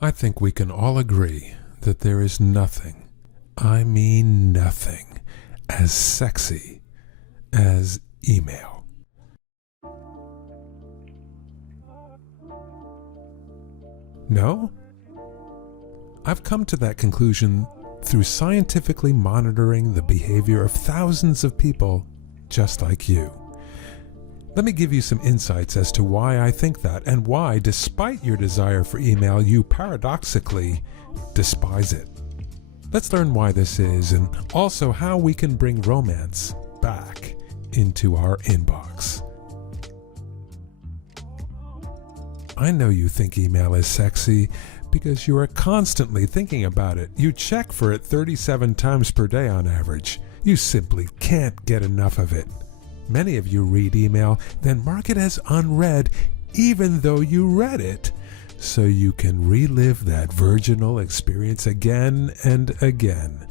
I think we can all agree that there is nothing, I mean nothing, as sexy as email. No? I've come to that conclusion through scientifically monitoring the behavior of thousands of people just like you. Let me give you some insights as to why I think that and why, despite your desire for email, you paradoxically despise it. Let's learn why this is and also how we can bring romance back into our inbox. I know you think email is sexy because you are constantly thinking about it. You check for it 37 times per day on average. You simply can't get enough of it. Many of you read email, then mark it as unread even though you read it, so you can relive that virginal experience again and again.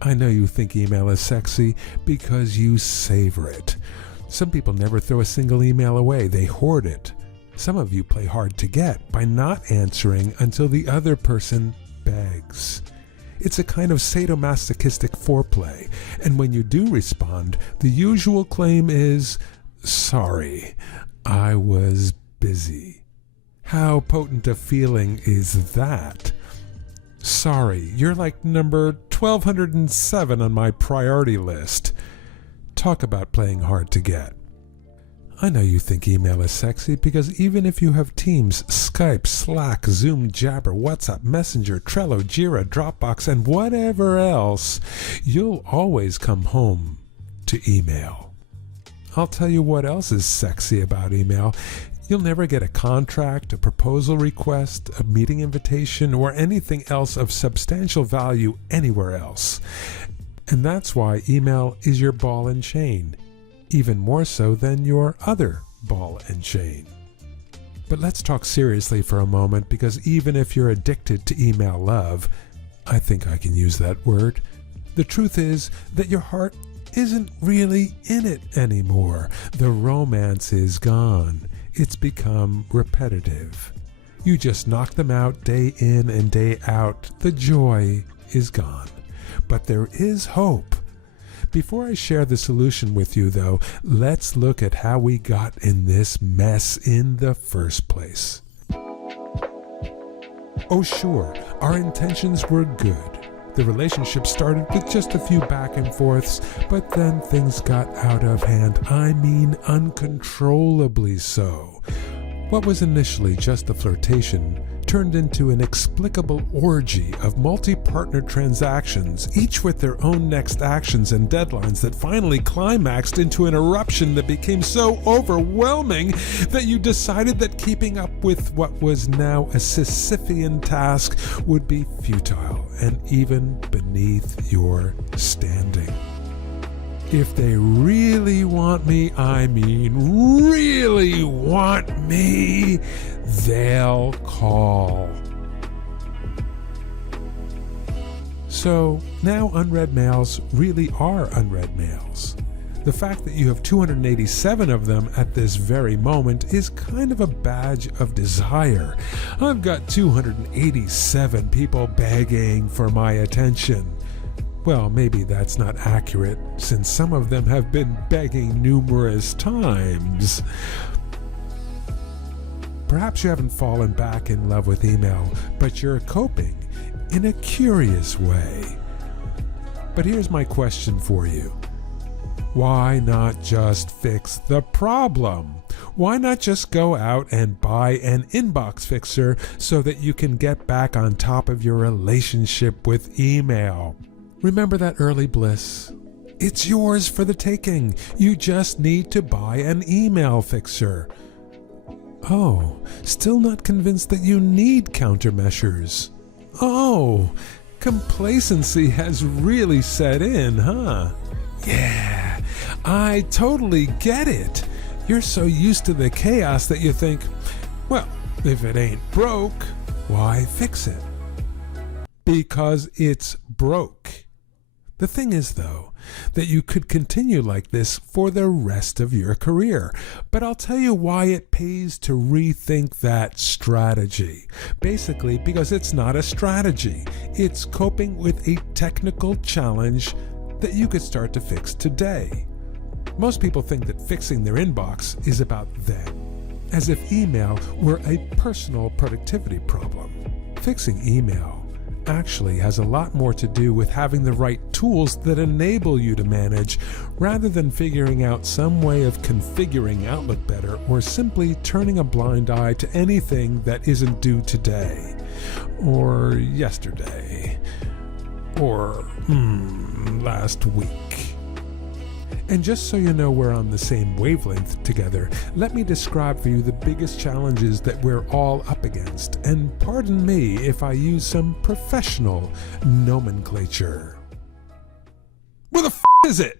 I know you think email is sexy because you savor it. Some people never throw a single email away, they hoard it. Some of you play hard to get by not answering until the other person begs. It's a kind of sadomasochistic foreplay, and when you do respond, the usual claim is, "Sorry, I was busy." How potent a feeling is that? Sorry, you're like number 1207 on my priority list. Talk about playing hard to get. I know you think email is sexy because even if you have Teams, Skype, Slack, Zoom, Jabber, WhatsApp, Messenger, Trello, Jira, Dropbox, and whatever else, you'll always come home to email. I'll tell you what else is sexy about email. You'll never get a contract, a proposal request, a meeting invitation, or anything else of substantial value anywhere else. And that's why email is your ball and chain. Even more so than your other ball and chain. But let's talk seriously for a moment, because even if you're addicted to email love, I think I can use that word, the truth is that your heart isn't really in it anymore. The romance is gone. It's become repetitive. You just knock them out day in and day out. The joy is gone. But there is hope. Before I share the solution with you, though, let's look at how we got in this mess in the first place. Oh sure, our intentions were good. The relationship started with just a few back and forths, but then things got out of hand. I mean uncontrollably so. What was initially just a flirtation turned into an inexplicable orgy of multi-partner transactions, each with their own next actions and deadlines that finally climaxed into an eruption that became so overwhelming that you decided that keeping up with what was now a Sisyphean task would be futile and even beneath your standing. If they really want me, I mean really want me, they'll call. So now unread mails really are unread mails. The fact that you have 287 of them at this very moment is kind of a badge of desire. I've got 287 people begging for my attention. Well, maybe that's not accurate, since some of them have been begging numerous times. Perhaps you haven't fallen back in love with email, but you're coping in a curious way. But here's my question for you. Why not just fix the problem? Why not just go out and buy an inbox fixer so that you can get back on top of your relationship with email? Remember that early bliss? It's yours for the taking. You just need to buy an email fixer. Oh, still not convinced that you need countermeasures? Oh, complacency has really set in, huh? Yeah, I totally get it. You're so used to the chaos that you think, well, if it ain't broke, why fix it? Because it's broke. The thing is, though, that you could continue like this for the rest of your career. But I'll tell you why it pays to rethink that strategy. Basically, because it's not a strategy. It's coping with a technical challenge that you could start to fix today. Most people think that fixing their inbox is about them, as if email were a personal productivity problem. Fixing email actually has a lot more to do with having the right tools that enable you to manage, rather than figuring out some way of configuring Outlook better, or simply turning a blind eye to anything that isn't due today, or yesterday, or last week. And just so you know we're on the same wavelength together, let me describe for you the biggest challenges that we're all up against. And pardon me if I use some professional nomenclature. Where the is it?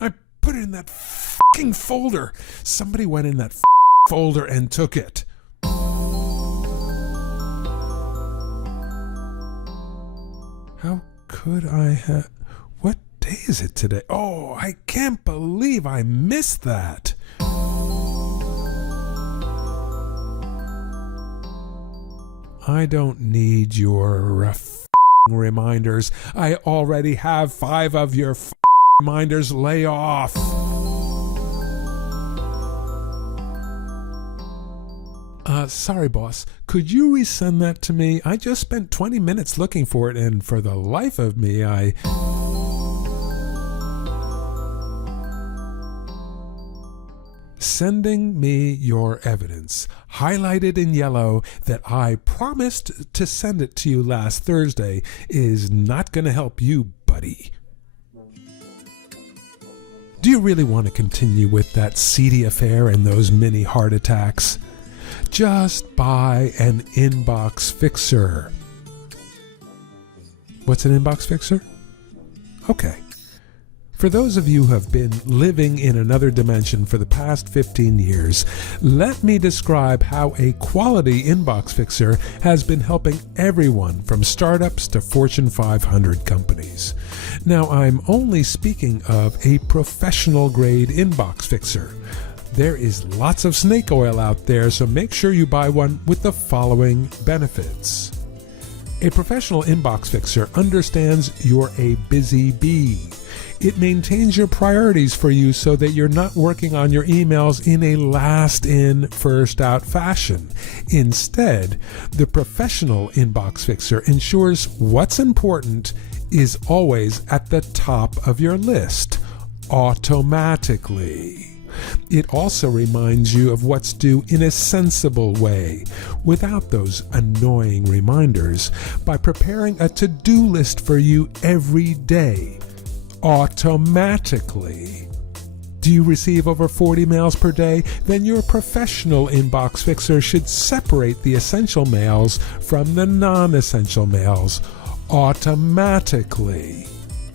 I put it in that fucking folder. Somebody went in that folder and took it. How could I have... What day is it today? Oh, I can't believe I missed that. I don't need your reminders. I already have 5 of your reminders. Lay off. Sorry, boss. Could you resend that to me? I just spent 20 minutes looking for it, and for the life of me, Sending me your evidence, highlighted in yellow, that I promised to send it to you last Thursday, is not going to help you, buddy. Do you really want to continue with that seedy affair and those mini heart attacks? Just buy an inbox fixer. What's an inbox fixer? Okay. For those of you who have been living in another dimension for the past 15 years, let me describe how a quality inbox fixer has been helping everyone from startups to Fortune 500 companies. Now, I'm only speaking of a professional grade inbox fixer. There is lots of snake oil out there, so make sure you buy one with the following benefits. A professional inbox fixer understands you're a busy bee. It maintains your priorities for you so that you're not working on your emails in a last-in, first-out fashion. Instead, the professional inbox fixer ensures what's important is always at the top of your list, automatically. It also reminds you of what's due in a sensible way, without those annoying reminders, by preparing a to-do list for you every day, automatically. Do you receive over 40 mails per day? Then your professional inbox fixer should separate the essential mails from the non-essential mails automatically.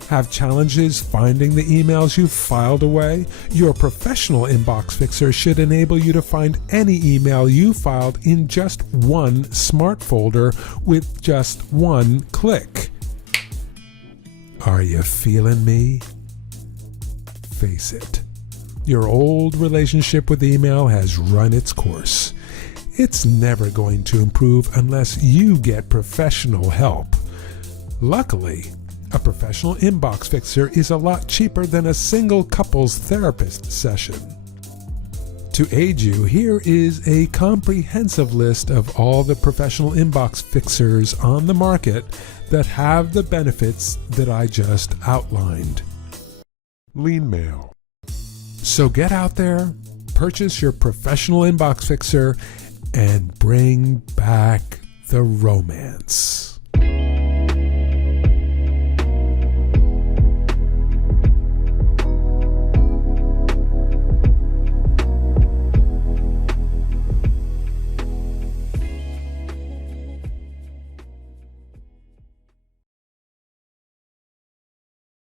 Have challenges finding the emails you've filed away? Your professional inbox fixer should enable you to find any email you filed in just one smart folder with just one click. Are you feeling me? Face it. Your old relationship with email has run its course. It's never going to improve unless you get professional help. Luckily, a professional inbox fixer is a lot cheaper than a single couple's therapist session. To aid you, here is a comprehensive list of all the professional inbox fixers on the market that have the benefits that I just outlined. Lean mail. So get out there, purchase your professional inbox fixer, and bring back the romance.